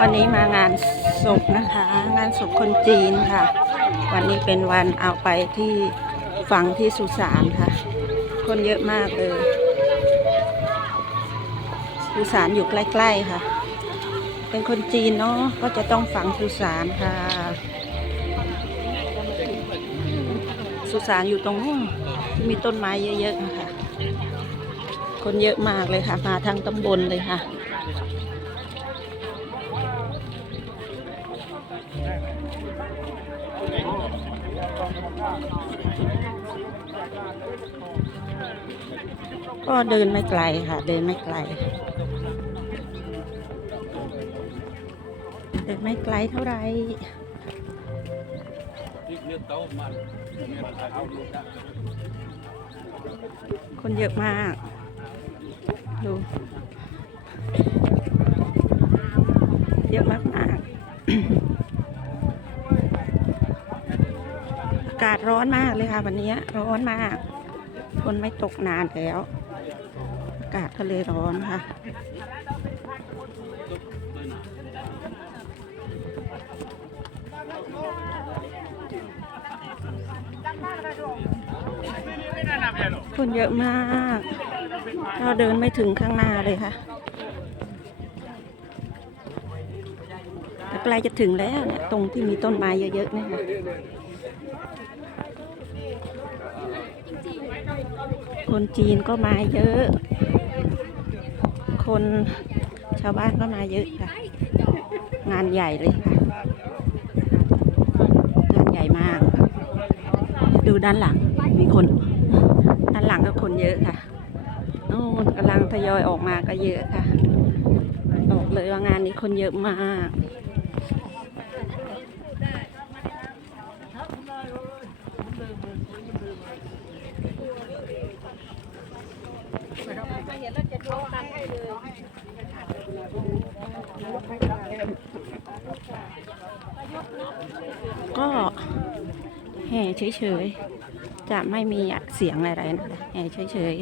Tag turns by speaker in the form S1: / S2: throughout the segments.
S1: วันนี้มางานศพนะคะ งานศพคนจีนค่ะ วันนี้เป็นวันเอาไปที่ฝังที่สุสานค่ะ คนเยอะมากเลยสุสานอยู่ใกล้ ๆค่ะ เป็นคนจีนเนาะก็จะต้องฝังสุสานค่ะ สุสานอยู่ตรงนู้นที่มีต้นไม้เยอะๆนะคะคนเยอะมากเลยค่ะ มาทั้งตำบลเลยค่ะ ก็เดินไม่ไกลค่ะ เดินไม่ไกล เดินไม่ไกลเท่าไหร่คนเยอะมาก ดู เยอะมากมากๆ อากาศร้อนมากเลยค่ะ วันนี้ร้อนมากฝนไม่ตกนานแล้ว อากาศทะเลร้อนค่ะคนเยอะมาก เราเดินไม่ถึงข้างหน้าเลยค่ะใกล้จะถึงแล้วเนี่ยตรงที่มีต้นไม้เยอะๆเนี่ยค่ะ คนจีนก็มาเยอะ คนชาวบ้านก็มาเยอะค่ะ งานใหญ่เลยค่ะ งานใหญ่มาก ดูด้านหลังมีคน ด้านหลังก็คนเยอะค่ะนู่นกำลังทยอยออกมาก็เยอะค่ะ บอกเลยว่างานนี้คนเยอะมาก ก็แห่เฉยๆ จะไม่มีเสียงอะไรนะคะแห่เฉย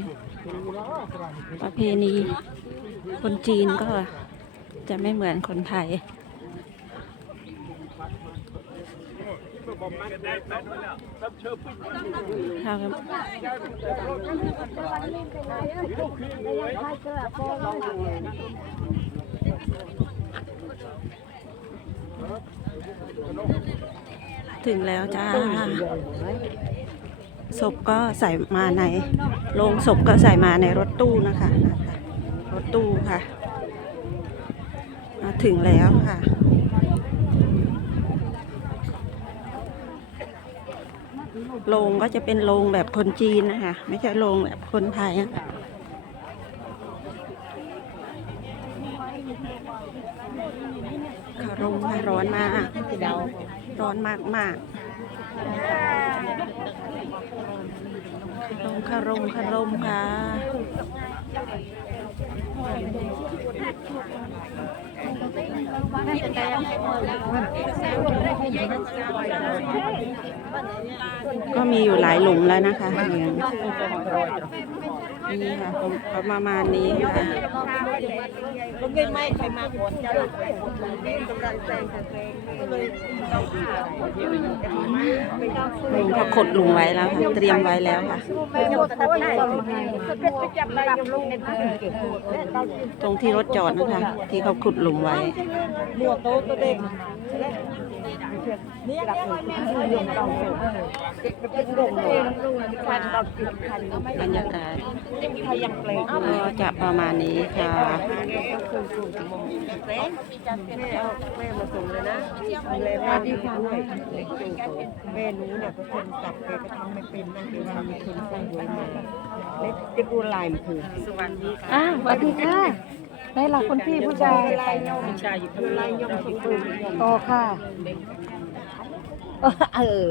S1: ๆ ประเพณีคนจีนก็จะไม่เหมือนคนไทย ครับถึงแล้วจ้า ศพก็ใส่มาในโรงศพก็ใส่มาในรถตู้นะคะนะคะรถตู้ค่ะ มาถึงแล้วค่ะ โรงก็จะเป็นโรงแบบคนจีนนะคะ ไม่ใช่โรงแบบคนไทยอะค่ะโรงค่ะร้อนมาก ร้อนมากมากๆลงคารมคารมค่ะ ก็มีอยู่หลายหลุมแล้วนะคะเนี่ยนี่ค่ะประมาณนี้ค่ะ
S2: ก็ไม่ไม่ใครมาก่อนจะหลับไปหมดเลยกำลังแซงแต่แซงก็เลยเราขาดไม่ต้อง
S1: ลุงก็ขดหลุมไว้แล้วค่ะเตรียมไว้แล้วค่ะ
S2: ไม่ยอมตัดได้ก็จับได้ยำลูกในที่เก็บ
S1: ตรงที่รถจอดนะคะ ที่เขาขุดหลุมไว้
S2: มัวโตตัวเด็กนี่หลักหนึ่งที่ยงเราเป็นดงเลยคันเราติดคัน
S1: บรรยากาศ
S2: ใครยังเปลง
S1: ก็จะประมาณนี้ค่ะ
S2: แม่เอาแม่มเลยนะดูแลแม่ดีด้วยเล็กจูแม่รู้เนี่ยก็คนสับแกก็ทำไม่เป็นนะเดี๋ยวมีคนสร้างไว้มาเล็กจะดูลายมันคือสวัสดีค่ะ
S3: อ่าสวัสดีค่ะ ได้ละคนพี่ผู้ชาย
S2: ลายย่อมชายอยู่ลายย่อมสุด
S3: โตค่ะ
S2: เออ